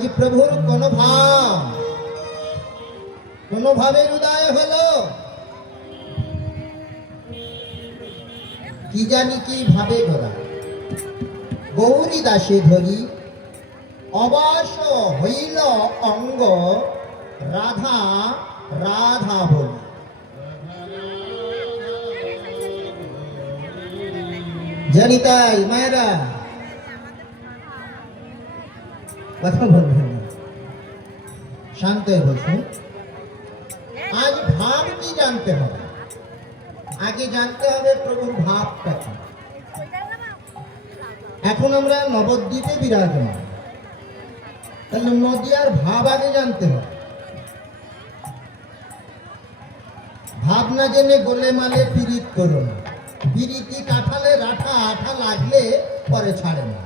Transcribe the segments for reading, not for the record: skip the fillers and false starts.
আজ প্রভুর কোন ভাবের উদয় হলো, কি জানি কি ভাবে ধরা। গৌরী দাসে ধরি অবাস হইল অঙ্গ, রাধা রাধা বলি। জানি তাই মায়েরা কথা বলবেন না, শান্ত হয়ে বসুন। আজ ভাব কি জানতে হবে, আগে জানতে হবে প্রভুর ভাবটা কি। এখন আমরা নবদ্বীপে বিরাজমান, তাহলে নদিয়ার ভাব আগে জানতে হবে। ভাব না জেনে গোলে মালে পীড়িত করো না, বিরিতি কাঁঠালে রাঠা আঠা লাগলে পরে ছাড়ে না।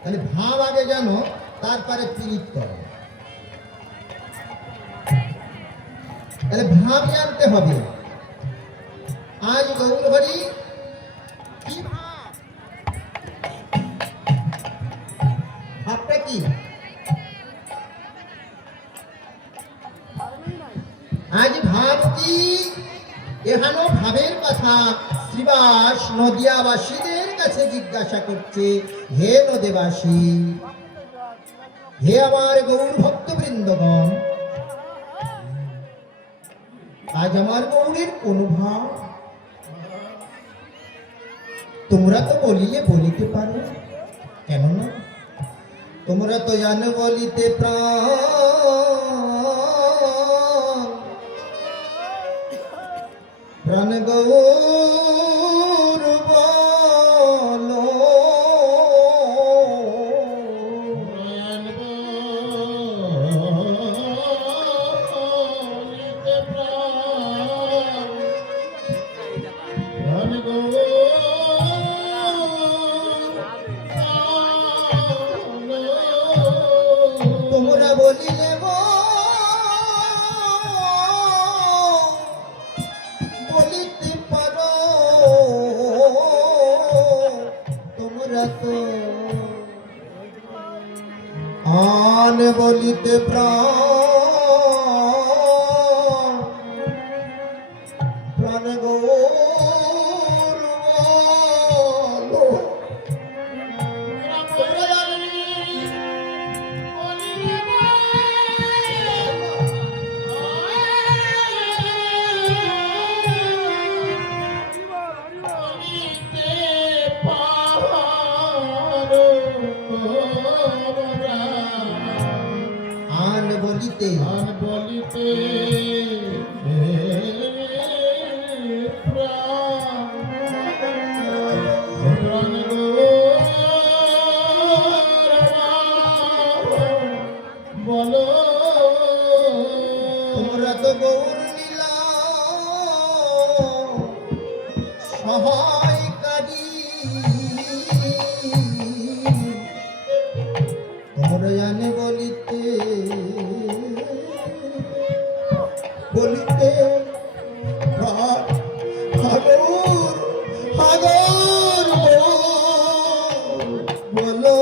তাহলে ভাব আগে জানো, তারপরে পীড়িত করো। তাহলে ভাব জানতে হবে। আজ গৌর হরি কি ভাব, ভাবটা কি? আজ ভাব কি এহানো ভাবের কথা শ্রীবাস নদিয়াবাসীদের কাছে জিজ্ঞাসা করছে। হে নদেবাসী, হে আমার গৌর ভক্তবৃন্দগণ, আজ আমার গৌরের কোন ভাব? তোমরা তো বলিলে বলিতে পারো, কেন না? তোমরা তো জানো বলিতে প্রাণ গৌর বলো। তোমরা বলিলে বলিতে পারো, তোমরা তো আন বলিতে প্রাণ গৌর বলো। আন বলিতে বলো। তোমরা তো গৌর লীলা সহায়কারী, তোমরা জানে বলিতে বলিতে হাগর হাগর বলো।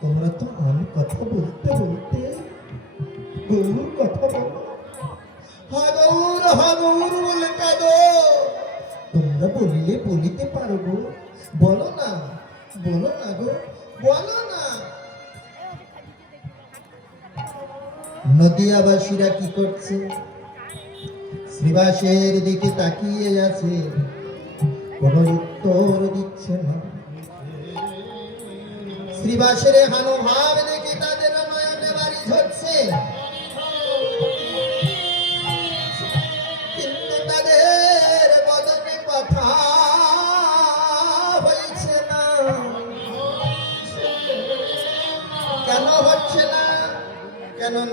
তোমরা তো আমি কথা বলতে বলতে গৌর কথা বলো, হাগৌর হাগৌর বলে কাঁদো। তোমরা বলিলে বলিতে পারো গো, বলো না গো, বলো না। নদিয়াবাসীরা কি করছে? শ্রীবাসের দিকে তাকিয়ে আছে, কোন উত্তর দিচ্ছে না। শ্রীবাসের হানো ভাব দেখে তাদের নয়নে বাড়ি ঝরছে।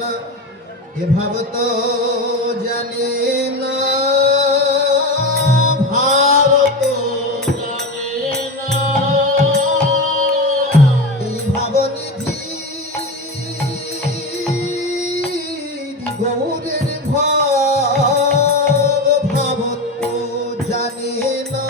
না এ ভাব তো জানে না, ভাব তো জানে না এই ভাবনিধি গৌরের ভাব, ভাব তো জানে না।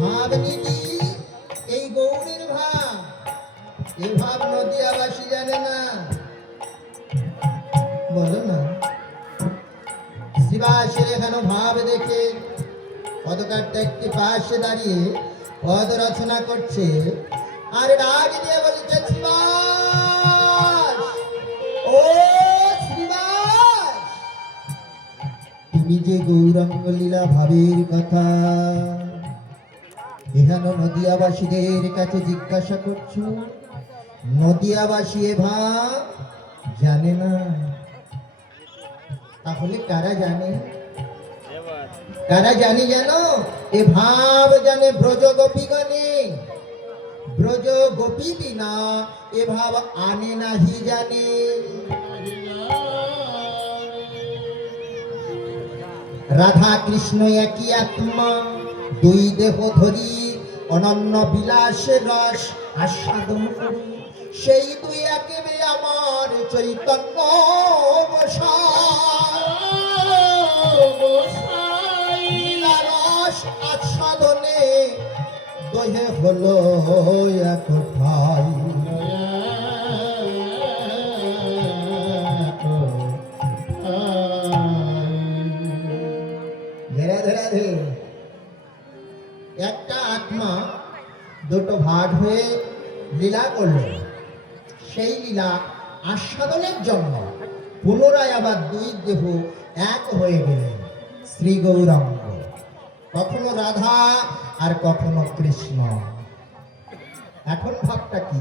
ভাবনিধি এই গৌরের ভাব, এ ভাব নদিয়াবাসী জানে না। বলো না শ্রীবাসের এখানে ভাব দেখে পদকারটা একটি পাশে দাঁড়িয়ে পদ রচনা করছে আর ডাক দিয়ে বলছে শ্রীবাস, ও শ্রীবাস, তুমি যে গৌরাঙ্গ লীলা ভাবের কথা এখানে নদিয়াবাসীদের কাছে জিজ্ঞাসা করছো, নদিয়াবাসী এ ভাব জানে না, তাহলে কারা জানে? কারা জানে জানো? এ ভাব জানে ব্রজ গোপীগণে, ব্রজ গোপী বিনা এ ভাব আনে নাহি জানে। রাধা কৃষ্ণ একই আত্মা, দুই দেহ ধরি অনন্য বিলাসের রস আস্বাদন করি, সেই দুই একেবে আমার চৈতন্য রস আস্বাদনে দহে হলো এক ঠাই। ধীরে ধীরে ধীরে একটা আত্মা দুটো ভাগ হয়ে লীলা করলেন, সেই লীলা আস্বাদনের জন্য পুনরায় আবার দুই দেহ এক হয়ে গেলেন শ্রী গৌরাঙ্গ, কখনো রাধা আর কখনো কৃষ্ণ। এখন ভাবটা কি?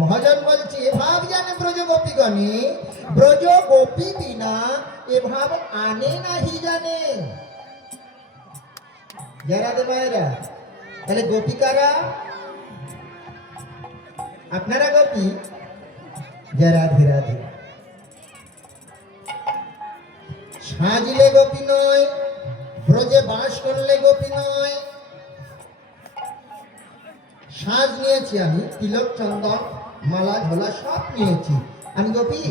মহাজন বলছে এ ভাব জানে ব্রজ গোপীগণে, ব্রজ গোপী বিনা এ ভাব আনে নাহি জানে। যারা দে মায়েরা, তাহলে গোপিকারা? আপনারা গোপী? যারা রাধে রাধে। সাজলে গোপী নয়, ব্রজে বাস করলে গোপী নয়। সাজ নিয়েছি আমি, তিলক চন্দন মালা ঝোলা সব নিয়েছি, আমি গোপী?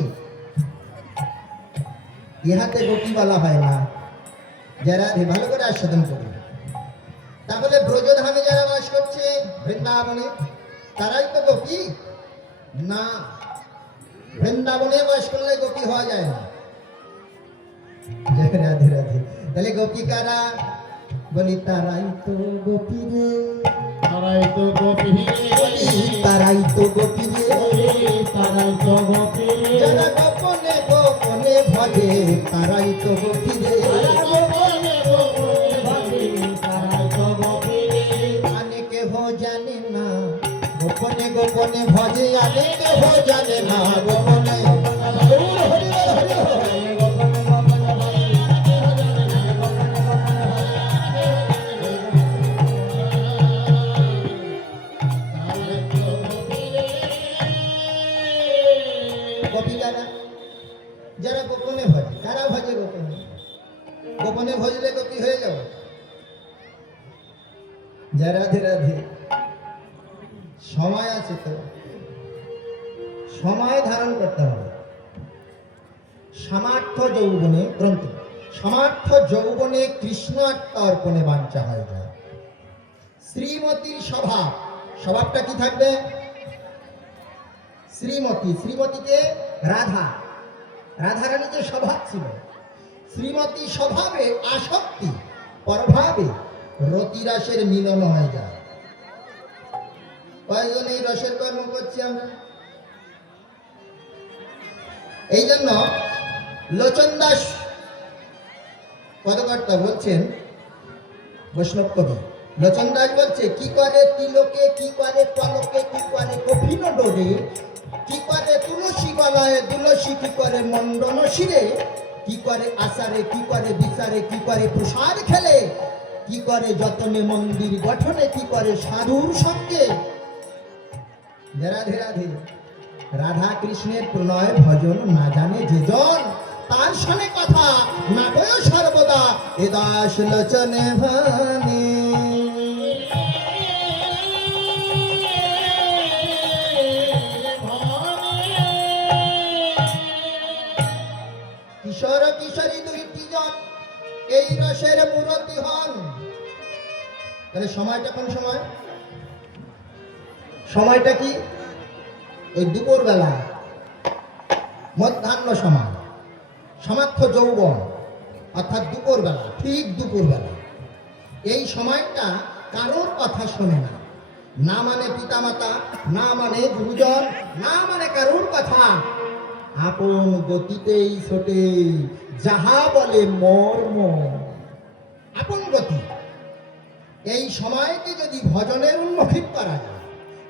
ইহাতে গোপী বলা হয় না। যারা ভালো করে আস্বাদন করি, তাহলে ব্রজধামে যারা বাস করছে বৃন্দাবনে তারাই তো গোপী না? বৃন্দাবনে বাস করলে গোপী হওয়া যায় না। রাধে রাধে। তাহলে গোপী কারা? বলি তারাই তো গোপী রে, তারাই তো গোপী রে, তারাই তো গোপী রে, তারাই তো গোপী রে, যারা গোপনে গোপনে ভজে তারাই তো গোপী রে, গোপনে গোপনে ভজে তারাই তো গোপী রে। আনে কেহ জানে না গোপনে গোপনে ভজে, আনে কেহ জানে না গোপনে। যারা গোপনে ভজে, কারা ভজে গোপনে? গোপনে ভজলে গোপী হয়ে যাও। যারা রাধে রাধে। সময় আছে তো, সময় ধারণ করতে হবে। সামার্থ যৌবনে গ্রন্থ, সামার্থ যৌবনে কৃষ্ণ অর্পণে বাঞ্ছা হয়ে যায়। শ্রীমতীর স্বভাব, স্বভাবটা কি থাকবে? শ্রীমতী, শ্রীমতীকে রাধা, রাধারানী যে স্বভাব ছিল, শ্রীমতী স্বভাবে আসক্তি, প্রভাবে রতিরাসের মিলন হয়ে যায়। কয়েকজন এই রসের কর্ম করছি আমরা। এই জন্য লোচন দাস পদকর্তা বলছেন, বৈষ্ণব কবি লোচন দাস বলছে, কি করে তিলকে, কি করে পলকে, কি করে কঠিন ডোরে, কি করে তুলসী গলায় তুলসী, কি করে মন্ডন শিরে, কি করে আচারে, কি করে বিচারে, কি করে প্রসাদ খেলে, কি করে যতনে মন্দির গঠনে, কি করে সাধুর সঙ্গে। রাধে রাধে। রাধা কৃষ্ণের প্রণয় ভজন না জানে যে জন, তার সঙ্গে কথা না কয় সর্বদা এ দাস লোচনে ভানে। কিশোর কিশোরী দুইটি জন এই রসের মূরতি হন। তাহলে সময়টা কোন সময়? সময়টা কি? ওই দুপুর বেলা, মধ্যাহ্ন সময়, সমার্থ যৌবন, অর্থাৎ দুপুর বেলা, ঠিক দুপুর বেলা। এই সময়টা কারোর কথা শোনে না, না মানে পিতামাতা, না মানে গুরুজন, না মানে কারোর কথা। আপন গতিতেই ছোটে, যাহা বলে মর্ম। আপন গতি। এই সময়কে যদি ভজনের উন্মুখী করা যায়,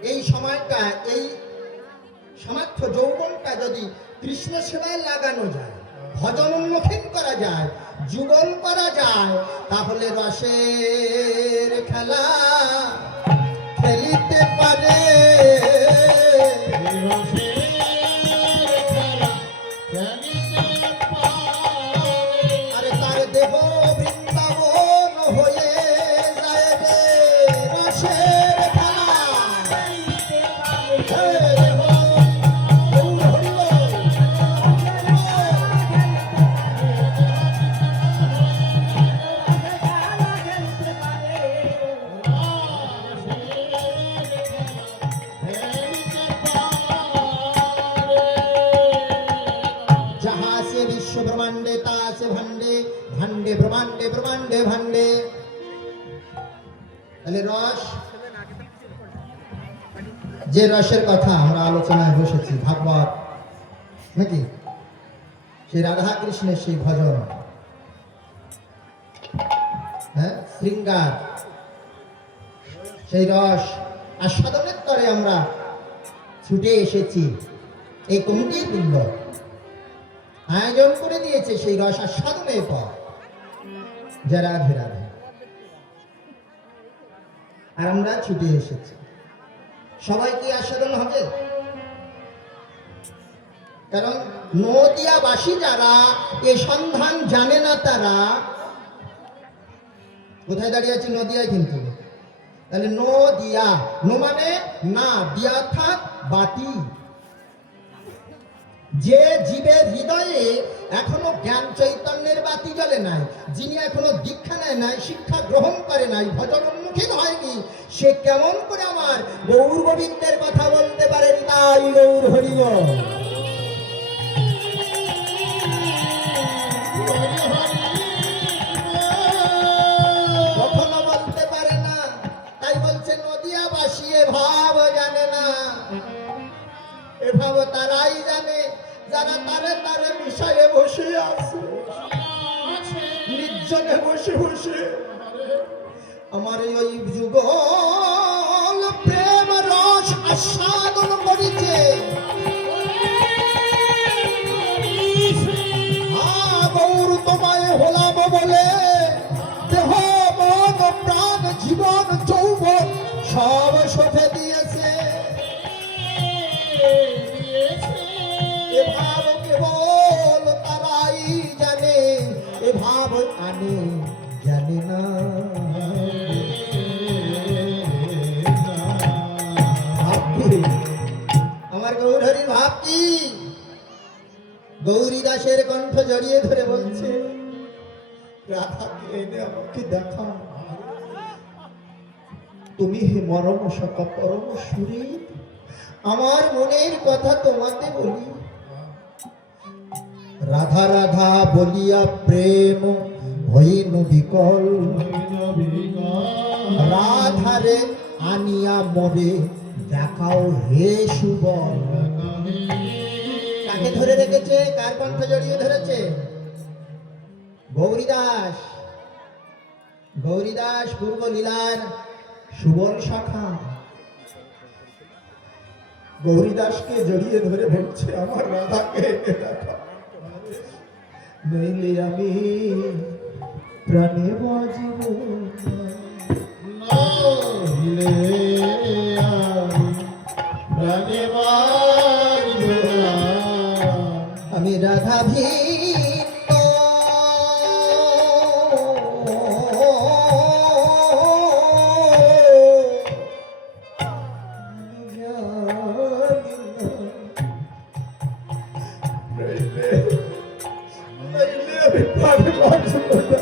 এই সময়টা, এই সমার্থ যৌবনটা যদি কৃষ্ণ সেবায় লাগানো যায়, ভজন উন্মুখী করা যায়, যুগল করা যায়, তাহলে রসের খেলা খেলিতে পারে। আরে তার দেহ বৃন্দাবন হয়ে যায় রে রসের খেলা। ब्रह्मांडे तासे भांडे भांडे ब्रह्मांडे ब्रह्मांडे भांडे। তাহলে রস, যে রসের কথা আমরা আলোচনায় বসেছি, ভাগবত নাকি, সেই রাধা কৃষ্ণের সেই ভজন, হ্যাঁ, শৃঙ্গার, সেই রস আস্বাদনের তরে আমরা ছুটে এসেছি। এই কমিটি বৃন্দ আয়োজন করে দিয়েছে সেই রস আস্বাদনের পর। যারা রাধে রাধে, আর আমরা ছুটে এসেছি। সবাই কি আস্বাদন হবে? কারণ নদিয়াবাসী যারা এ সন্ধান জানে না, তারা কোথায় দাঁড়িয়ে আছে? নদিয়ায়। কিন্তু তাহলে নদিয়া, নো মানে না, দিয়া অর্থাৎ বাতি। যে জীবের হৃদয়ে এখনো জ্ঞান চৈতন্যের বাতি জ্বলে নাই, যিনি এখনো দীক্ষা নেয় নাই, শিক্ষা গ্রহণ করে নাই, ভজন উন্মুখী হয়নি, সে কেমন করে আমার গৌর গোবিন্দের কথা বলতে পারেন? তাই গৌর হরি বল। কখনো বলতে পারে না। তাই বলছে নদিয়াবাসী এ ভাব জানে না। এ ভাব তারাই জানে যারা তারে তারে বিষয়ে বসে আছে, নির্জনে বসে বসে আমার ওই যুগল প্রেম রস আস্বাদন করিছে। গৌর তোমায় হলাম বলে দেহ মন প্রাণ জীবন যৌবন সব সঁপে দিয়েছে। এ ভাব কেবল তারাই জানে, এ ভাব আনে জানে না। আমার গৌরহরির ভাব কি? গৌরী দাসের কণ্ঠ জড়িয়ে ধরে বলছে, রাধাকে এনে আমাকে দেখা। তুমি হে মরম সকা পরম সুরে, আমার মনের কথা তোমাকে বলি। রাধা রাধা বলিয়া প্রেম হইল বিকল, রাধারে আনিয়া মরে দেখাও হে সুবল। কাকে ধরে রেখেছে? কার কণ্ঠ জড়িয়ে ধরেছে? গৌরীদাস। গৌরীদাস পূর্ব লীলার সুবল শাখা। গৌরীদাসকে জড়িয়ে ধরে বলছে, আমার রাধাকে দেখা। নইলে আমি প্রাণে বাজিব নইলে আমি প্রাণে বাজিব না। আমি রাধা ভিন্ন নইলে আমি প্রাণে বাজিব না।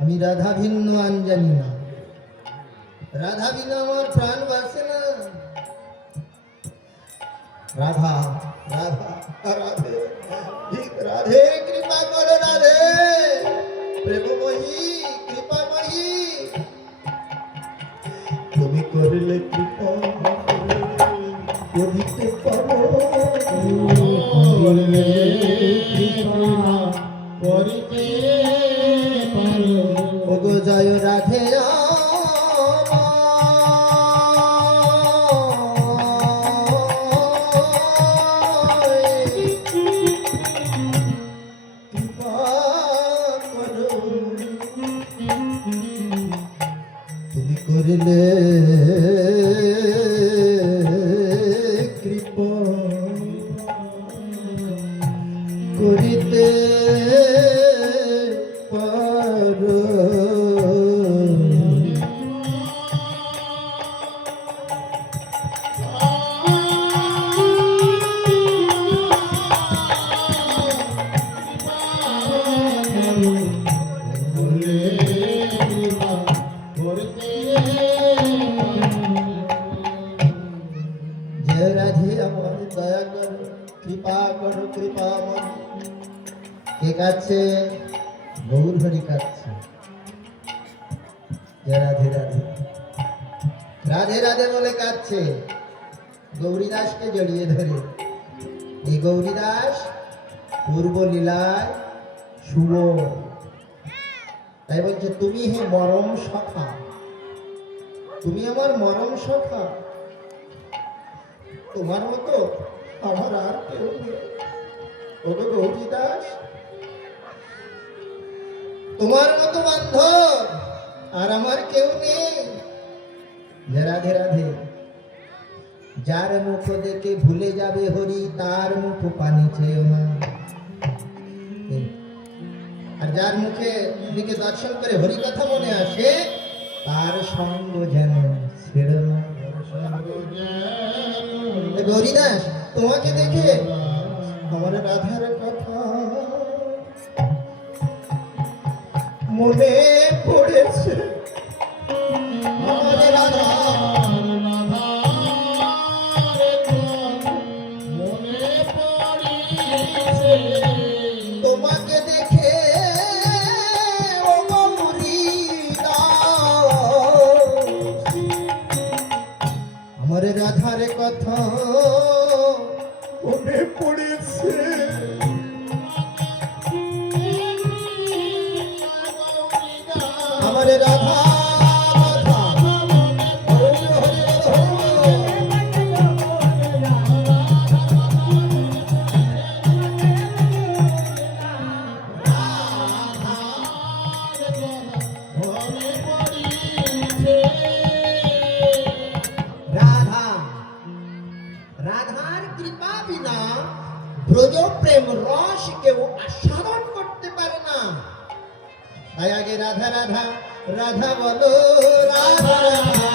আমি রাধা ভিন্ন আনজানি না, রাধা বিনা আমার প্রাণ বাসে না। রাধা রাধা রাধে ঠিক রাধে কৃপা করো রাধে প্রেমময়ী কৃপাময়ী তুমি করলে কৃপা করিতে পারো করলে কৃপা করিতে পারো। ওগো জয় রাধে তুমি করলে কৃপা করিতে পারো। জয় রাধে আমার দয়া করো কৃপা করো কৃপাময়। কে কাছে গৌর হরি কাছে। জয় রাধে রাধে রাধে রাধে বলে কাছে গৌরীদাসকে জড়িয়ে ধরে। এই গৌরীদাস পূর্ব লীলায় শুভ, তাই বলছে তুমি হে মরম সখা, তুমি আমার মরম সখা, তোমার মতো আমার আর কেউ নেই। ওগো গৌরীদাস, তোমার মতো বান্ধব আর আমার কেউ নেই। রাধে রাধে যার মুখ দেখে ভুলে যাবে হরি, তার মুখ পানি চেয়েও না। আর যার মুখে দিকে দর্শন করে হরি কথা মনে আসে, তার সঙ্গ যেন ছেড়ে না। গৌরীদাস, তোমাকে দেখে আমার রাধার কথা মনে পড়েছে। আমার রাধা তোমাকে দেখে ও গৌরীদাস, আমার রাধার কথা মনে পড়েছে। আমার রাধা রাধার কৃপা বিনা ব্রজ প্রেম রস কেউ আস্বাদন করতে পারে না। তাই আগে রাধা রাধা রাধা বলো, রাধা রাধা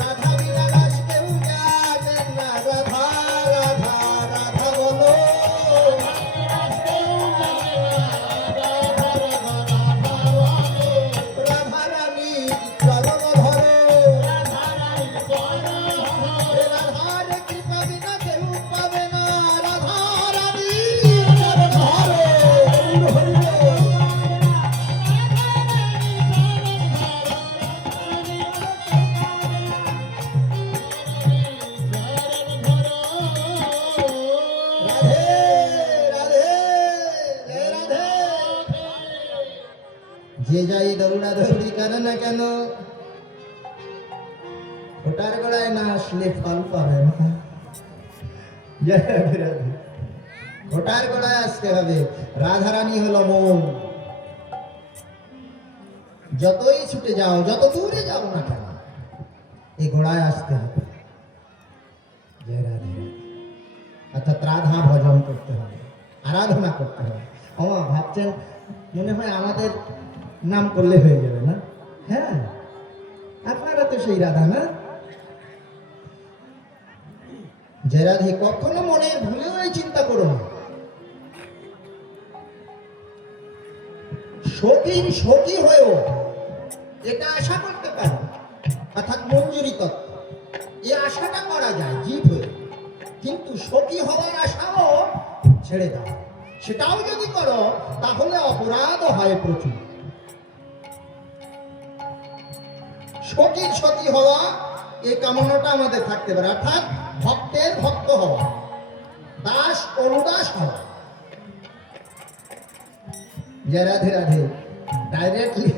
রাধা বিনা রস কেউ জানে না। রাধা রাধা রাধা বলো, রাধা রানী চরণ ধরো। রাধার কৃপা বিনা কেউ পাবে না। রাধা রানী চরণ ধরো। যে যাই দৌড়া দৌড়ি করে না কেন, ওটার গোড়ায় না আসলে ফল পাবে না। জয় রাধে রাধে। ওটার গোড়ায় আসতে হবে। রাধারানী হলো মন। যতই ছুটে যাও, যত দূরে যাও না কেন, এই গোড়ায় আসতে হবে। জয় রাধে রাধে। অর্থাৎ রাধা ভজন করতে হবে, আরাধনা করতে হবে। আমার ভাবছেন মনে হয় আমাদের নাম করলে হয়ে যাবে না? হ্যাঁ, আপনারা তো সেই রাধা না? যে রাধে কখনো মনের ভুলেও এই চিন্তা করো না, সখীর সখী হয়েও এটা আশা করতে পারো, অর্থাৎ মঞ্জুরি তত্ত্ব, এই আশাটা করা যায় জীব হয়ে, কিন্তু সখী হওয়ার আশাও ছেড়ে দাও। সেটাও যদি করো তাহলে অপরাধ হয় প্রচুর। সখীর সখী হওয়া এই কামনাটা আমাদের থাকতে পারে, অর্থাৎ ভক্তের ভক্ত হওয়া, দাস অনুদাস হওয়া। যে রাধে রাধে ডাইরেক্টলি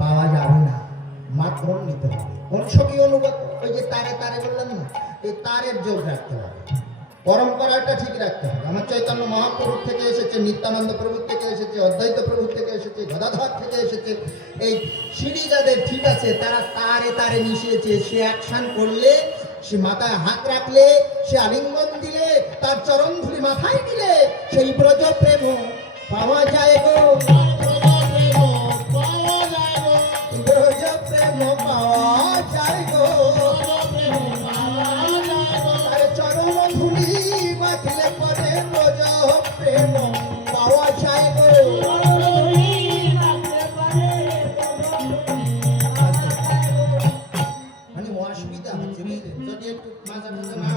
পাওয়া যাবে না, মাধ্যম নিতে হবে। কোন সখী অনুগত, ওই যে তারে তারে বললাম না, এই তারের যোগ রাখতে হবে, পরম্পরাটা ঠিক রাখতে হবে। আমার চৈতন্য মহাপ্রভুর থেকে এসেছে, নিত্যানন্দ প্রভুর থেকে এসেছে, অদ্বৈত প্রভুর থেকে এসেছে, গদাধর থেকে এসেছে। এই সিঁড়ি যাদের ঠিক আছে তারা তারে তারে মিশিয়েছে। সে অ্যাকশন করলে, সে মাথায় হাত রাখলে, সে আলিঙ্গন দিলে, তার চরণ ধুলি মাথায় দিলে সেই ব্রজ প্রেম পাওয়া যায় গো, ব্রজ প্রেম পাওয়া যায় গো, তার চরণ ধুলি মাখলে পরে ব্রজ প্রেম পাওয়া যায় গো। মানে অসুবিধা হচ্ছে বুঝলেন, যদি একটু মাজা মাজা না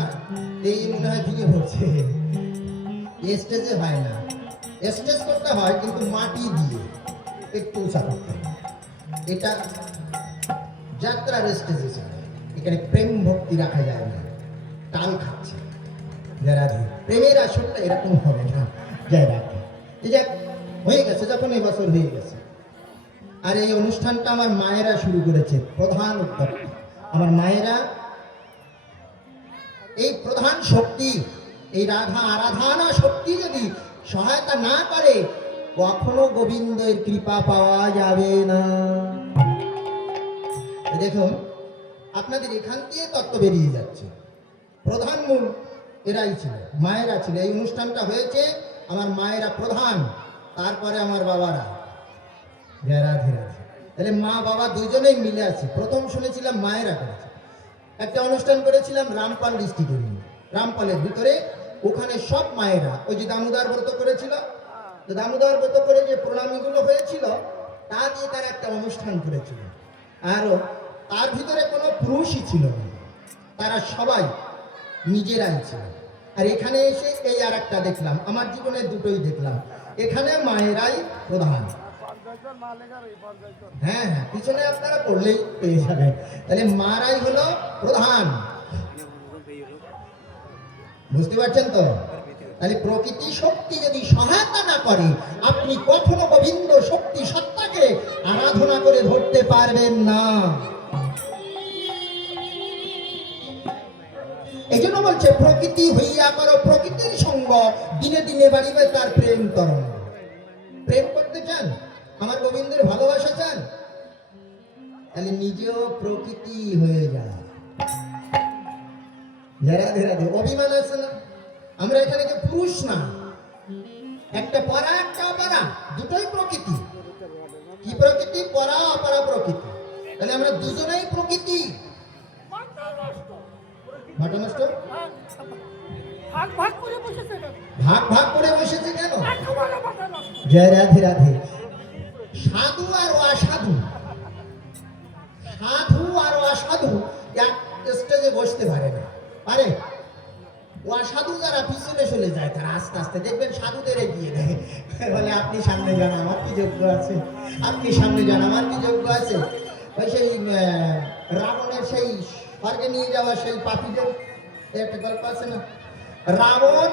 এই মনে হয় ভেঙে পড়ছে। স্টেজে হয় না, স্টেজ করতে হয় কিন্তু মাটি দিয়ে একটু উঁচা করতে হয়। এটা যাত্রার স্টেজে চলে, এখানে প্রেম ভক্তি রাখা যায় না, টান খাচ্ছে। যারা প্রেমের আসরটা এরকম হবে না। জয় রাধে। এই যে হয়ে গেছে, যখন এই বছর হয়ে গেছে, আর এই অনুষ্ঠানটা আমার মায়েরা শুরু করেছে, প্রধান উদ্যোক্তা আমার মায়েরা। এই প্রধান শক্তি, এই রাধা আরাধনা শক্তি যদি সহায়তা না করে, কখনো গোবিন্দের কৃপা পাওয়া যাবে না। দেখুন আপনাদের এখান দিয়ে তত্ত্ব বেরিয়ে যাচ্ছে। প্রধান মূল এরাই ছিল, মায়েরা ছিল। এই অনুষ্ঠানটা হয়েছে আমার মায়েরা প্রধান, তারপরে আমার বাবারা। জয় রাধে রাধে। তাহলে মা বাবা দুজনেই মিলে আছে। প্রথম শুনেছিলাম মায়েরা করেছে, একটা অনুষ্ঠান করেছিলাম রামপাল ডিস্ট্রিক্টের, রামপালের ভিতরে, ওখানে সব মায়েরা, ওই যে দামোদর ব্রত করেছিল, তো দামোদর ব্রত করে যে প্রণামীগুলো হয়েছিল তা দিয়ে তারা একটা অনুষ্ঠান করেছিল। আর তার ভিতরে কোনো পুরুষই ছিল না, তারা সবাই নিজেরাই ছিল। আর এখানে এসে এই আর একটা দেখলাম, আমার জীবনে দুটোই দেখলাম, এখানে মায়েরাই প্রধান। হ্যাঁ হ্যাঁ, পিছনে আপনারা পড়লেই পেয়ে যাবেন। তাহলে মারাই হলো প্রধান, বুঝতে পারছেন তো? তাহলে প্রকৃতি শক্তি যদি সহায়তা না করে, আপনি কখনো গোবিন্দ শক্তি সত্তাকে আরাধনা করে ধরতে পারবেন না। এই জন্য বলছে প্রকৃতি হইয়া করো প্রকৃতির সঙ্গ, দিনে দিনে বাড়িবে তার প্রেম তরঙ্গ। প্রেম করতে চান, আমার গোবিন্দের ভালোবাসা চান, তাহলে নিজেও প্রকৃতি হয়ে যায়। যারা ধীরে ধীরে অভিমান আছে না, আমরা এখানে যে পুরুষ না, একটা পরা একটা অপরা, দুটোই প্রকৃতি। কি প্রকৃতি? পরা অপরা প্রকৃতি। তাহলে আমরা দুজনেই প্রকৃতি। ভাটা নষ্ট, ভাগ ভাগ করে বসেছে কেন? জয় রাধে রাধে। সাধু আর অসাধু, সাধু আর অসাধু এক স্টেজে বসতে পারে না, পারে? অসাধু যারা পিছনে চলে যায়, তারা আস্তে আস্তে দেখবেন সাধুদের এগিয়ে দেয়, বলে আপনি সামনে যান, আমার কি যোগ্য আছে, আপনি সামনে যান, আমার কি যোগ্য আছে। ওই সেই রাবণের সেই স্বর্গে নিয়ে যাওয়া সেই পাপীদের একটা গল্প আছে না, রাবণ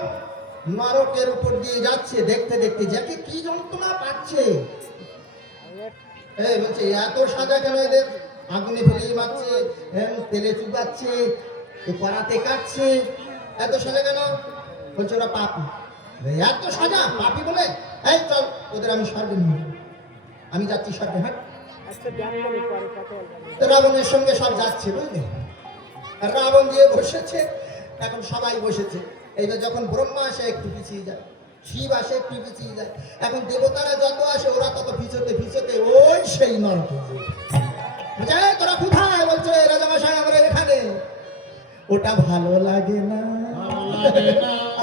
নরকের উপর দিয়ে যাচ্ছে, দেখতে দেখতে যাকে কি যন্ত্রণা পাচ্ছে, এই বলছে এত সাজা কেন এদের? আগুনে ফেলে মারছে, তেলে চুবাচ্ছে, কড়াতে কাটছে, এত সাজা কেন? বলছে ওরা পাপী। এত সাজা পাপী বলে? এই চল ওদের আমি স্বর্গে নিয়ে যাবো। আমি যাচ্ছি স্বর্গে। হ্যাঁ, রাবণের সঙ্গে সব যাচ্ছে, বুঝলে? আর রাবণ দিয়ে বসেছে, এখন সবাই বসেছে। এইবার যখন ব্রহ্মা আসে একটু পিছিয়ে যায়, শিব আসে একটু পিছিয়ে যায়, এখন দেবতারা যত আসে ওরা তত পিছোতে পিছোতে ওই সেই নরকে যায়। তোরা কোথায়? বলছে রাজামশাই আমরা এখানে। ওটা ভালো লাগে না,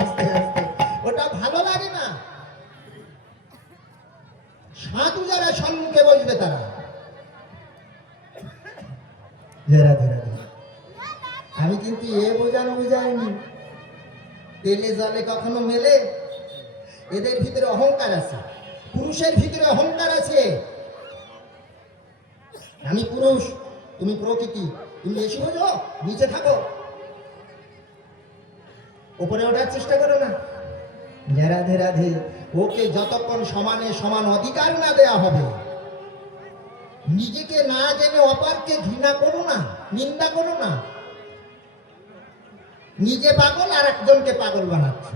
আস্তে আস্তে, ওটা ভালো লাগে না। সাধু যারা সম্মুখে বসবে তারা ধীরে ধীরে ধীরে। আমি কিন্তু এ বোঝানো বুঝাইনি, তেলে জলে কখনো মেলে। এদের ভিতরে অহংকার আছে, পুরুষের ভিতরে অহংকার আছে। আমি পুরুষ, তুমি প্রকৃতি, তুমি বেশি বোঝো, নিচে থাকো, উপরে ওঠার চেষ্টা করো না। রাধে রাধে। ওকে যতক্ষণ সমানে সমান অধিকার না দেয়া হবে, নিজেকে না জেনে অপরকে ঘৃণা করো না, নিন্দা করো না। নিজে পাগল আর একজনকে পাগল বানাচ্ছে।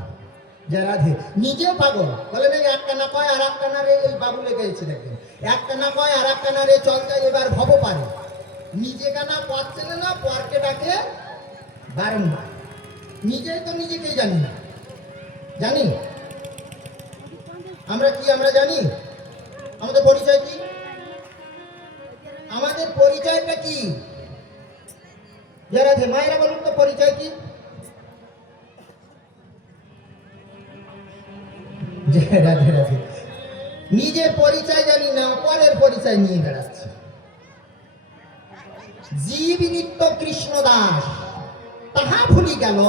রাধে নিজেও পাগল, বলে না এক কানা কয় আর এক কানারে, এই বাবু লেগেছে দেখবেন, এক কানা কয় আর এক কানারে চল যাই এবার ভব পারে। নিজে কানা পথ চেনে না, পরকে ডাকে বারংবার। নিজেই তো নিজেকেই জানি না। জানি আমরা কি? আমরা জানি আমাদের পরিচয় কি? আমাদের পরিচয়টা কি? রাধে মায়েরা বলুন তো পরিচয় কি? রাধে রাধে। নিজের পরিচয় জানি না, পরের পরিচয় নিয়ে বেড়াচ্ছে। জীব নিত্য কৃষ্ণ দাস, তাহা ভুলি গেল,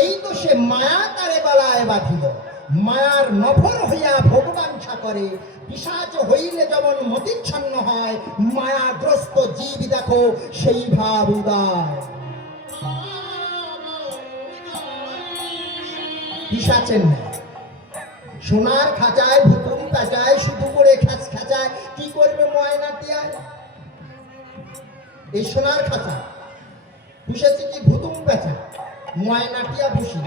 এই তো সে মায়া তারে বেলায় বাঁধিল। মায়ার নভর হইয়া ভগবাঞ্ছা করে, পিশাচ হইলে যেমন মতিচ্ছন্ন হয়, মায়াগ্রস্ত জীব দেখো সেই ভাব উদার। পিশাচের ন্যায় সোনার খাঁচায় ভুতুম পেঁচায়, শুধু করে খ্যাচ খাঁচায়, কি করবে ময়নাটিয়ায়? এই সোনার খাঁচা পুষেছে কি ভুতুম পেঁচা, ময়নাটিয়া ভুষি।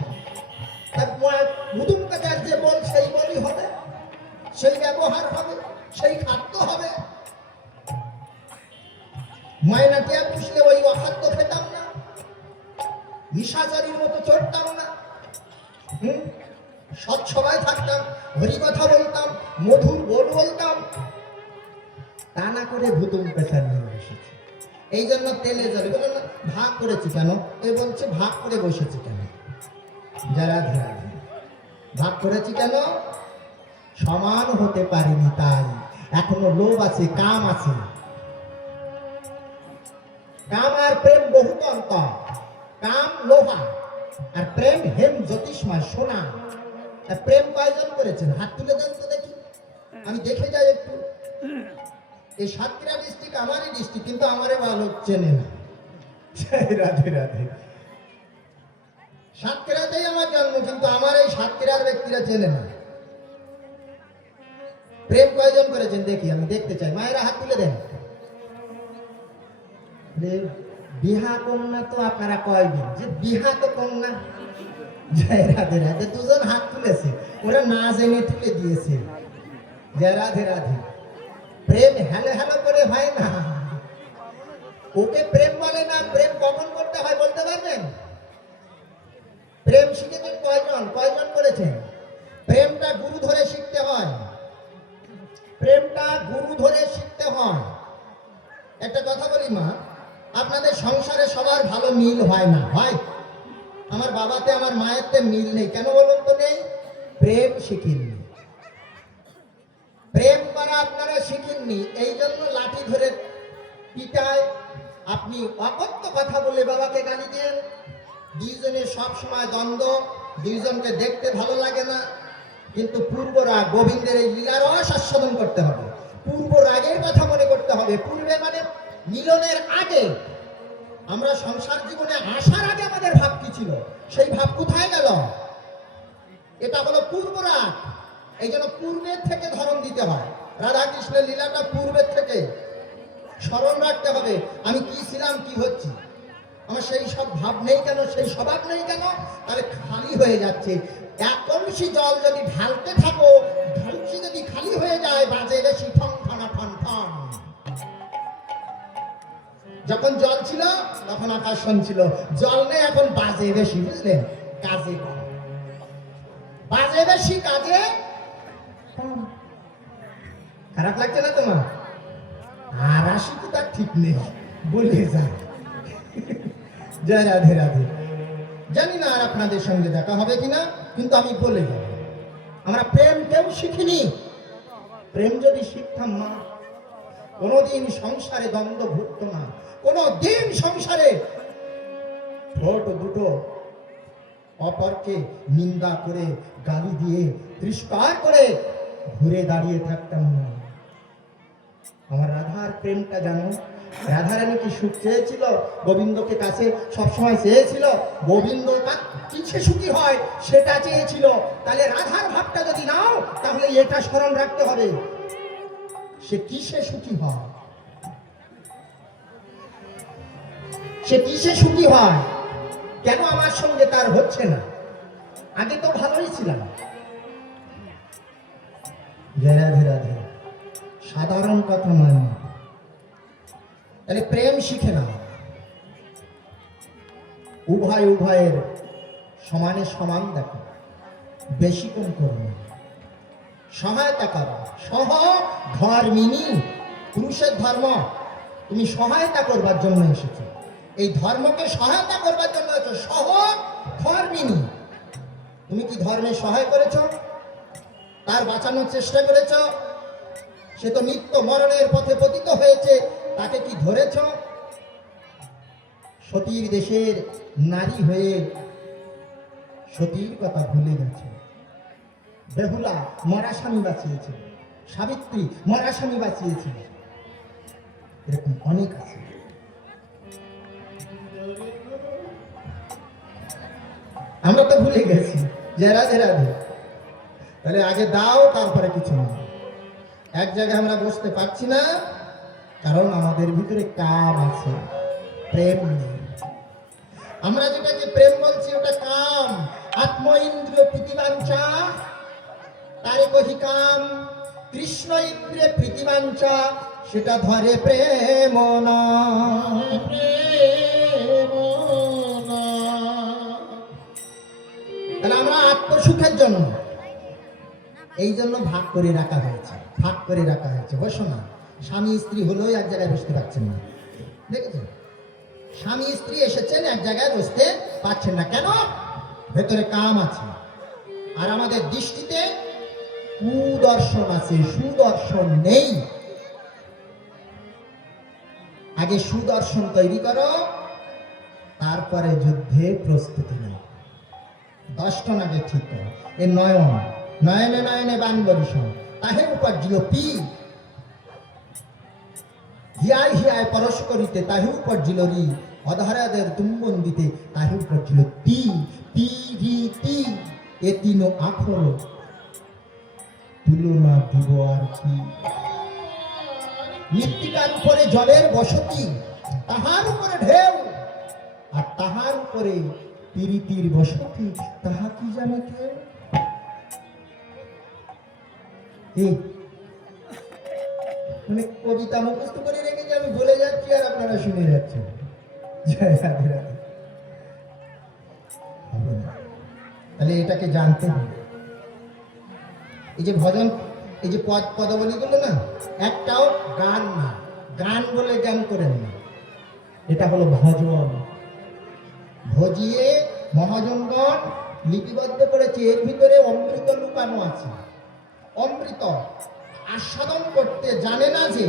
ভুতুম পেঁচার যে বল সেই বলই হবে, সেই ব্যবহার হবে, সেই খাদ্য হবে। ময়নাটিয়া পুষলে ওই অখাদ্য খেতাম না, নিশাচারীর মতো চড়তাম না, সৎসভায় থাকতাম, হরি কথা বলতাম, মধুর বল বলতাম। তা না করে ভুতুম পেশা নিয়ে বসেছে। এই জন্য তেলে জলে বলে না ভাগ করেছি কেন? এ বলছে ভাগ করে বসেছি কেন? যারা ধরা ভাগ করেছি কেন? সমান হতে পারিনি তাই। এখনো লোভ আছে, কাম আছে। কাম আর প্রেম বহুত অন্তর। কাম লোহা আর প্রেম হেম জ্যোতিষময় সোনা। প্রেম কয়জন করেছেন? হাত তুলে দেন তো দেখি, আমি দেখে যাই একটু। এই সাতক্ষীরা ডিস্ট্রিক্ট আমারই ডিস্ট্রিক্ট, কিন্তু আমারে ভালো চেনে না। রাধে রাধে। সাতক্ষীরাতেই আমার জন্ম, কিন্তু আমার এই সাতক্ষীরার ব্যক্তিরা চেনে না। প্রেম কয়জন করেছেন দেখি, আমি দেখতে চাই। মায়েরা হাত তুলে দেন। বিহা কন্যা তো আপনারা কয়জন? যে বিহা তো কন্যা। রাধে রাধে। দুজন হাত তুলেছে, ওরা না জেনে তুলে দিয়েছে। রাধে রাধে। প্রেম হ্যালো হ্যালো করে হয় না, ওকে প্রেম বলে না। প্রেম কখন করতে হয় বলতে পারবেন? প্রেম শিখেছেন কয়জন? কয়জন করেছেন? প্রেমটা গুরু ধরে শিখতে হয়। প্রেমটা গুরু ধরে শিখতে হয়। একটা কথা বলি মা, আপনাদের সংসারে সবার ভালো মিল হয় না? হয়। আমার বাবাতে আমার মায়েরতে মিল নেই, কেন বলুন তো? নেই, প্রেম শিখিনি। প্রেম করা আপনারা শিখেননি, এই জন্য লাঠি ধরে পিটায়। আপনি অকথ্য কথা বলে বাবাকে গালি দেন। দুইজনের সব সময় দ্বন্দ্ব, দুইজনকে দেখতে ভালো লাগে না। কিন্তু পূর্ব রাগ, গোবিন্দের এই লীলার আস্বাদন করতে হবে। পূর্ব রাগের কথা মনে করতে হবে। পূর্বে মানে মিলনের আগে, আমরা সংসার জীবনে আসার আগে আমাদের ভাব কি ছিল, সেই ভাব কোথায় গেল? এটা হলো পূর্ব রাগ। এই জন্য পূর্বের থেকে ধরন দিতে হয়। রাধা কৃষ্ণের লীলাটা পূর্বের থেকে স্মরণ রাখতে হবে। আমি কি ছিলাম, কি হচ্ছি, আমার সেই সব ভাব নেই কেন, সেই স্বভাব নেই কেন? তাহলে খালি হয়ে যাচ্ছে। এক কলসি জল যদি ঢালতে থাকো, ঢালছি যদি খালি হয়ে যায়, বাজে বেশি ঠন ঠনা ঠন ঠন। যখন জল ছিল তখন আকর্ষণ ছিল, জল নেই এখন বাজে বেশি, বুঝলেন? কাজে কম, বাজে বেশি কাজে কম। খারাপ লাগছে না তোমার? আর আসি তো তার ঠিক নেই, বলে যায়। জয় রাধে রাধে। জানি না আর আপনাদের সঙ্গে দেখা হবে কিনা, কিন্তু আমি বলে যাব, আমরা প্রেম কেউ শিখিনি। প্রেম যদি শিখতাম মা, কোনোদিন সংসারে দ্বন্দ্ব ঘটতো না, কোনোদিন সংসারে ঠোঁট দুটো অপরকে নিন্দা করে, গালি দিয়ে, তিরস্কার করে ঘুরে দাঁড়িয়ে থাকতাম না। আমার রাধার প্রেমটা জানো, রাধারানী কি সুখ চেয়েছিল? গোবিন্দকে কাছে সবসময় চেয়েছিল। গোবিন্দ কিসে সুখী হয় সেটা চেয়েছিল। তাহলে রাধার ভাবটা যদি নাও, তাহলে এটা স্মরণ রাখতে হবে, সে কিসে সুখী হয়, সে কিসে সুখী হয়, কেন আমার সঙ্গে তার হচ্ছে না? আগে তো ভালোই ছিলাম। রাধে রাধে। সাধারণ কথা নয়, তাহলে প্রেম শিখে নাও। উভয়ের সমানে সমান দেখো, বেশি কম করো না, সহায়তা করো। সহধর্মিনী, পুরুষের ধর্ম, তুমি সহায়তা করবার জন্য এসেছো, এই ধর্মকে সহায়তা করবার জন্য এসেছো। সহধর্মিনী, তুমি কি ধর্মে সহায় করেছো? তার বাঁচানোর চেষ্টা করেছো? সে তো নিত্য মরণের পথে পতিত হয়েছে, তাকে কি ধরেছ? সতীর দেশের নারী হয়ে সতীর কথা ভুলে গেছে। বেহুলা মরা স্বামী বাঁচিয়েছে, সাবিত্রী মরা স্বামী বাঁচিয়েছে, এরকম অনেক আছে। আমরা তো ভুলে গেছি। যে রাধে রাধে। তাহলে আগে দাও, তারপরে কিছু না। এক জায়গায় আমরা বসতে পারছি না, কারণ আমাদের ভিতরে কাম আছে, প্রেম নেই। আমরা যেটাকে প্রেম বলছি ওটা কাম। আত্ম ইন্দ্রিয় প্রীতিবাঞ্ছা তারে কহি কাম, কৃষ্ণ ইন্দ্রিয় প্রীতিবাঞ্ছা সেটা ধরে প্রেম না। তাহলে আমরা আত্মসুখের জন্য, এই জন্য ভাগ করে রাখা হয়েছে, ভাগ করে রাখা হয়েছে। বসো না, স্বামী স্ত্রী হলেও এক জায়গায় বসতে পারছেন না, দেখেছেন? স্বামী স্ত্রী এসেছেন, এক জায়গায় বসতে পারছেন না, কেন? ভেতরে কাম আছে। আর আমাদের দৃষ্টিতে কুদর্শন আছে, সুদর্শন নেই। আগে সুদর্শন তৈরি করো, তারপরে যুদ্ধে প্রস্তুতি নাও। 10 টন আগে ঠিক করো। এ নয়ন, নয়নে নয়নে বান বরিশন, তাহে উপার্জিল পি, হিয়ায় হিয়ায় পরশ করিতে তাহে উপার্জিল রি, অধরাদের তুম্বন দিতে তাহে উপার্জিল তি, তি রি তি। এ তিন আখর তুলনা দিব আর কি। মৃত্তিকার উপরে জলের বসতি, তাহার উপরে ঢেউ, আর তাহার উপরে প্রীতির বসতি, তাহা কি জানে কে? মানে কবিতা মুখস্থ করে রেখেছি, আমি বলে যাচ্ছি আর আপনারা শুনে যাচ্ছেন। জয় রাধে রাধে। তাহলে এটাকে জানতে হবে। এই যে ভজন, এই যে পদাবলী গুলো না, একটাও গান না, গান বলে জ্ঞান করেন না, এটা হলো ভজন। ভজিয়ে মহাজনগণ লিপিবদ্ধ করেছে, এর ভিতরে অমৃত লুকানো আছে। অমৃত আস্বাদন করতে জানে না যে,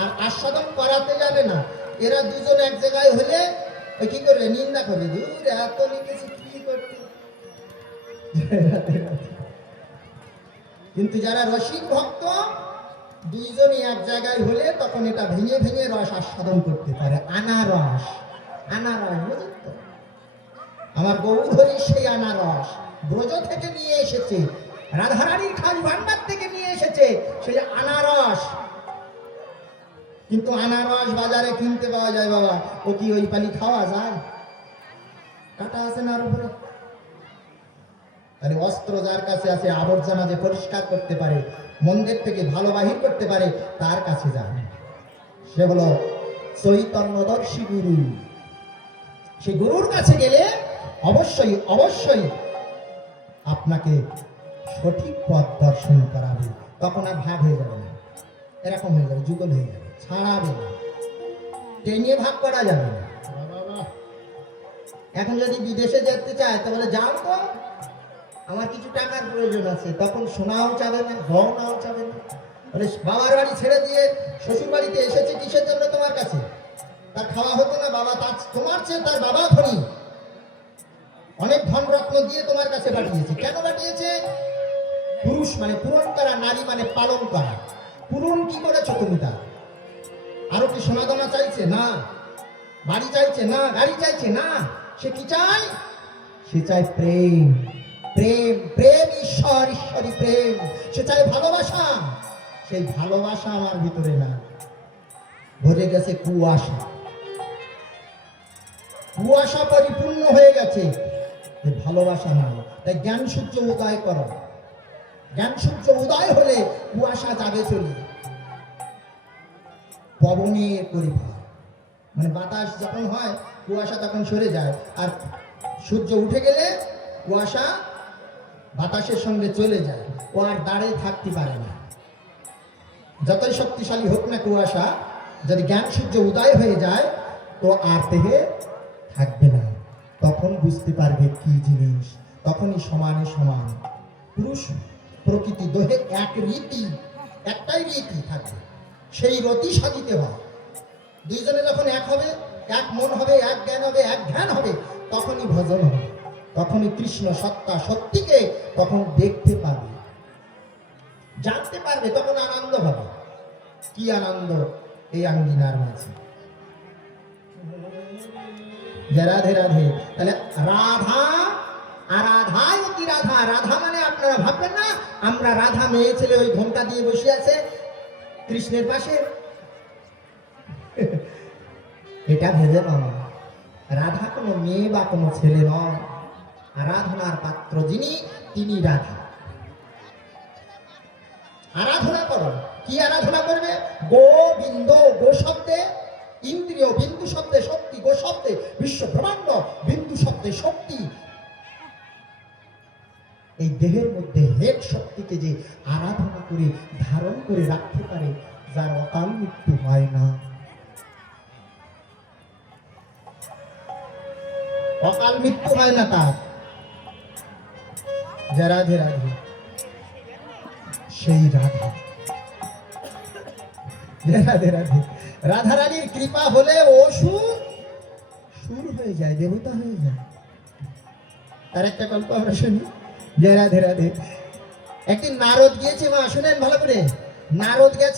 আর আস্বাদন করাতে জানে না। এরা দুজন এক জায়গায় হলে কি করবে? নিন্দা করবে, দূর এত লিখেছি কি করতে। কিন্তু যারা রসিক ভক্ত, দুইজনই এক জায়গায় হলে তখন এটা ভেঙে ভেঙে রস আস্বাদন করতে পারে। আনারস, আনারস বুঝেন তো? আমার গৌরহরি সেই আনারস ব্রজ থেকে নিয়ে এসেছে, রাধারানীর খাস ভান্ডার থেকে নিয়ে এসেছে সেই আনারস। কিন্তু আনারস বাজারে কিনতে পাওয়া যায় বাবা, ও কি ওই পানি খাওয়া যায়? কাটা আছে না আর উপরে। তাহলে অস্ত্র যার কাছে আছে, আবর্জনা যে পরিষ্কার করতে পারে, মন্দির থেকে ভালো বাহির করতে পারে, তার কাছে যান। সে হলো চৈতন্যদর্শী গুরু। সেই গুরুর কাছে গেলে অবশ্যই অবশ্যই আপনাকে সঠিক পথ দর্শন করাবে। তখন আর ভাগ হয়ে যাবে না, এরকম হয়ে যাবে, যুগল হয়ে যাবে, ছাড়াবে না, টেনে ভাগ করা যাবে না। এখন যদি বিদেশে যেতে চায় তাহলে যাও তো, আমার কিছু টাকার প্রয়োজন আছে, তখন শোনাও চাবে না, গহনাও চাবে না। বলে বাবার বাড়ি ছেড়ে দিয়ে শ্বশুর বাড়িতে এসেছে কিসের জন্য? তোমার কাছে তার খাওয়া হতো না? বাবা তার, তোমার চেয়ে তার বাবা ধনী, অনেক ধন রত্ন দিয়ে তোমার কাছে পাঠিয়েছে। কেন পাঠিয়েছে? পুরুষ মানে পূরণ করা, নারী মানে পালন করা। পূরণ কি করেছো তুমি তার? আরো কি সোনা দানা চাইছে? না। বাড়ি চাইছে? না। গাড়ি চাইছে? না। সে কি চায়? সে চায় প্রেম। প্রেম, প্রেম ঈশ্বর, ঈশ্বরী প্রেম। সে চায় ভালোবাসা। সেই ভালোবাসা আমার ভিতরে না, ভরে গেছে কুয়াশা। কুয়াশা পরিপূর্ণ হয়ে গেছে, ভালোবাসা নাই। তাই জ্ঞান সূর্য উদয় করো। জ্ঞান সূর্য উদয় হলে কুয়াশা যাবে চলে। পবনের পরিবার মানে বাতাস যখন হয় কুয়াশা তখন সরে যায়, আর সূর্য উঠে গেলে কুয়াশা বাতাসের সঙ্গে চলে যায়, ও আর দাঁড়িয়ে থাকতে পারে না। যতই শক্তিশালী হোক না কুয়াশা, যদি জ্ঞান সূর্য উদয় হয়ে যায় তো আর থেকে থাকবে না। তখন বুঝতে পারবে কি জিনিস, তখনই সমানে সমান। পুরুষ প্রকৃতি দোহে এক রীতি, একটাই রীতি থাকবে, সেই রতি সাজিতে হয়। দুইজনে যখন এক হবে, এক মন হবে, এক জ্ঞান হবে, এক ধ্যান হবে, তখনই ভজন হবে, তখনই কৃষ্ণ সত্তা সত্যিকে তখন দেখতে পাবে, জানতে পারবে, তখন আনন্দ হবে। কি আনন্দ এই আঙ্গিনার মাঝে। রাধে রাধে। তাহলে রাধা, আরাধায় অতি রাধা। রাধা মানে আপনারা ভাববেন না আমরা রাধা মেয়ে ছেলে ওই ঘোমটা দিয়ে বসে আছে কৃষ্ণের পাশে, এটা ভেবে পাবো। রাধা কোনো মেয়ে বা কোনো ছেলে নয়, আরাধনার পাত্র যিনি তিনি রাধা। আরাধনা করো। কি আরাধনা করবে? গোবিন্দ, গো শব্দে ইন্দ্রিয়, বিন্দু শব্দে শক্তি, গো শব্দে বিশ্ব ব্রহ্মাণ্ড, বিন্দু শব্দে শক্তি। এই দেহের মধ্যে হেড শক্তিকে যে আরাধনা করে ধারণ করে রাখতে পারে, যার অকাল মৃত্যু হয় না, অকাল মৃত্যু হয় না তার। রাধে রাধে। সেই রাধা, রাধে রাধে। রাধা রানীর কৃপা হলে ও সুর হয়ে যায়, দেবতা হয়ে যায়। আর একটা গল্প আমরা শুনি। রাধে রাধে। একদিন নারদ গিয়েছে, মা শুনেন ভালো করে। নারদ গেছে